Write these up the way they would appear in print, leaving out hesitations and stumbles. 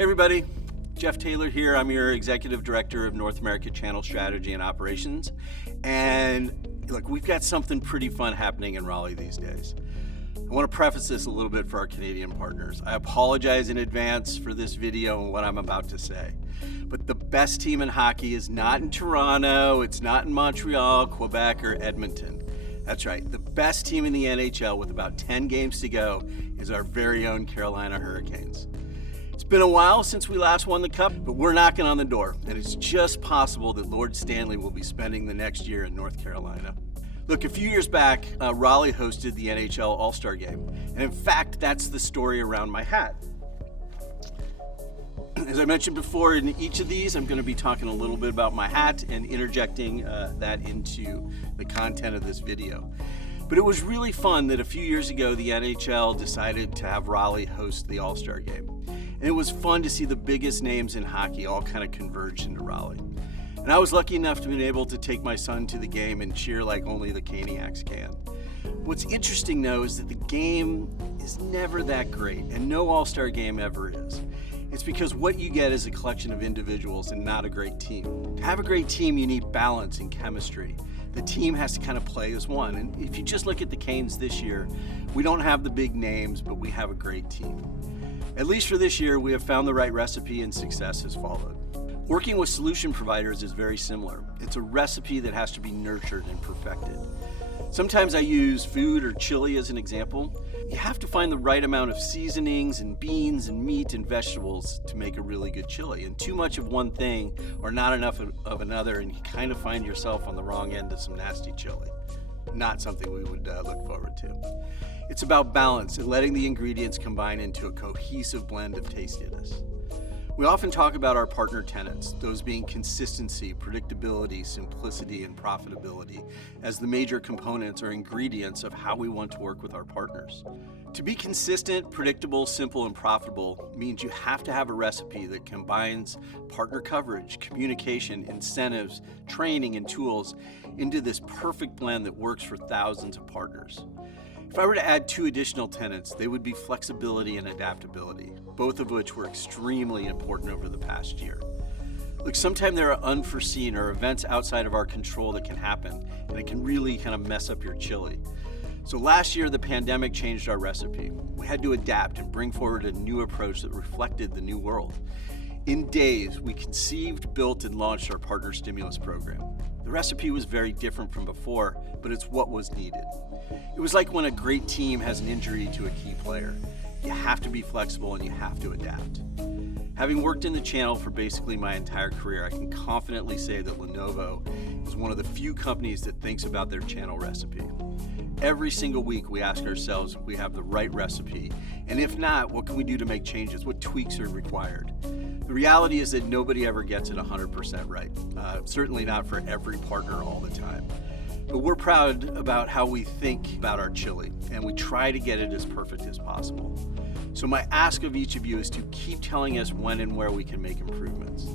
Hey everybody, Jeff Taylor here. I'm your Executive Director of North America Channel Strategy and Operations. And look, we've got something pretty fun happening in Raleigh these days. I want to preface this a little bit for our Canadian partners. I apologize in advance for this video and what I'm about to say. But the best team in hockey is not in Toronto, it's not in Montreal, Quebec, or Edmonton. That's right, the best team in the NHL with about 10 games to go is our very own Carolina Hurricanes. It's been a while since we last won the Cup, but we're knocking on the door, and it's just possible that Lord Stanley will be spending the next year in North Carolina. Look, a few years back, Raleigh hosted the NHL AllStar Game, and in fact, that's the story around my hat. As I mentioned before, in each of these, I'm going to be talking a little bit about my hat and interjecting that into the content of this video. But it was really fun that a few years ago, the NHL decided to have Raleigh host the AllStar Game. And it was fun to see the biggest names in hockey all kind of converge into Raleigh. And I was lucky enough to be able to take my son to the game and cheer like only the Caniacs can. What's interesting though is that the game is never that great, and no All-Star game ever is. It's because what you get is a collection of individuals and not a great team. To have a great team, you need balance and chemistry. The team has to kind of play as one. And if you just look at the Canes this year, we don't have the big names, but we have a great team. At least for this year, we have found the right recipe and success has followed. Working with solution providers is very similar. It's a recipe that has to be nurtured and perfected. Sometimes I use food or chili as an example. You have to find the right amount of seasonings and beans and meat and vegetables to make a really good chili. And too much of one thing or not enough of another, and you kind of find yourself on the wrong end of some nasty chili. Not something we would look forward to. It's about balance and letting the ingredients combine into a cohesive blend of tastiness. We often talk about our partner tenants, those being consistency, predictability, simplicity, and profitability, as the major components or ingredients of how we want to work with our partners. To be consistent, predictable, simple, and profitable means you have to have a recipe that combines partner coverage, communication, incentives, training, and tools into this perfect blend that works for thousands of partners. If I were to add 2 additional tenets, they would be flexibility and adaptability, both of which were extremely important over the past year. Look, sometimes there are unforeseen or events outside of our control that can happen, and it can really kind of mess up your chili. So last year, the pandemic changed our recipe. We had to adapt and bring forward a new approach that reflected the new world. In days, we conceived, built, and launched our partner stimulus program. The recipe was very different from before, but it's what was needed. It was like when a great team has an injury to a key player. You have to be flexible and you have to adapt. Having worked in the channel for basically my entire career, I can confidently say that Lenovo is one of the few companies that thinks about their channel recipe. Every single week we ask ourselves if we have the right recipe, and if not, what can we do to make changes? What tweaks are required? The reality is that nobody ever gets it 100% right. Certainly not for every partner all the time. But we're proud about how we think about our chili, and we try to get it as perfect as possible. So my ask of each of you is to keep telling us when and where we can make improvements.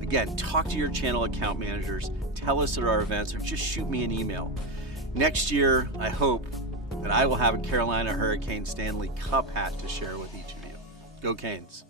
Again, talk to your channel account managers, tell us at our events, or just shoot me an email. Next year, I hope that I will have a Carolina Hurricane Stanley Cup hat to share with each of you. Go Canes!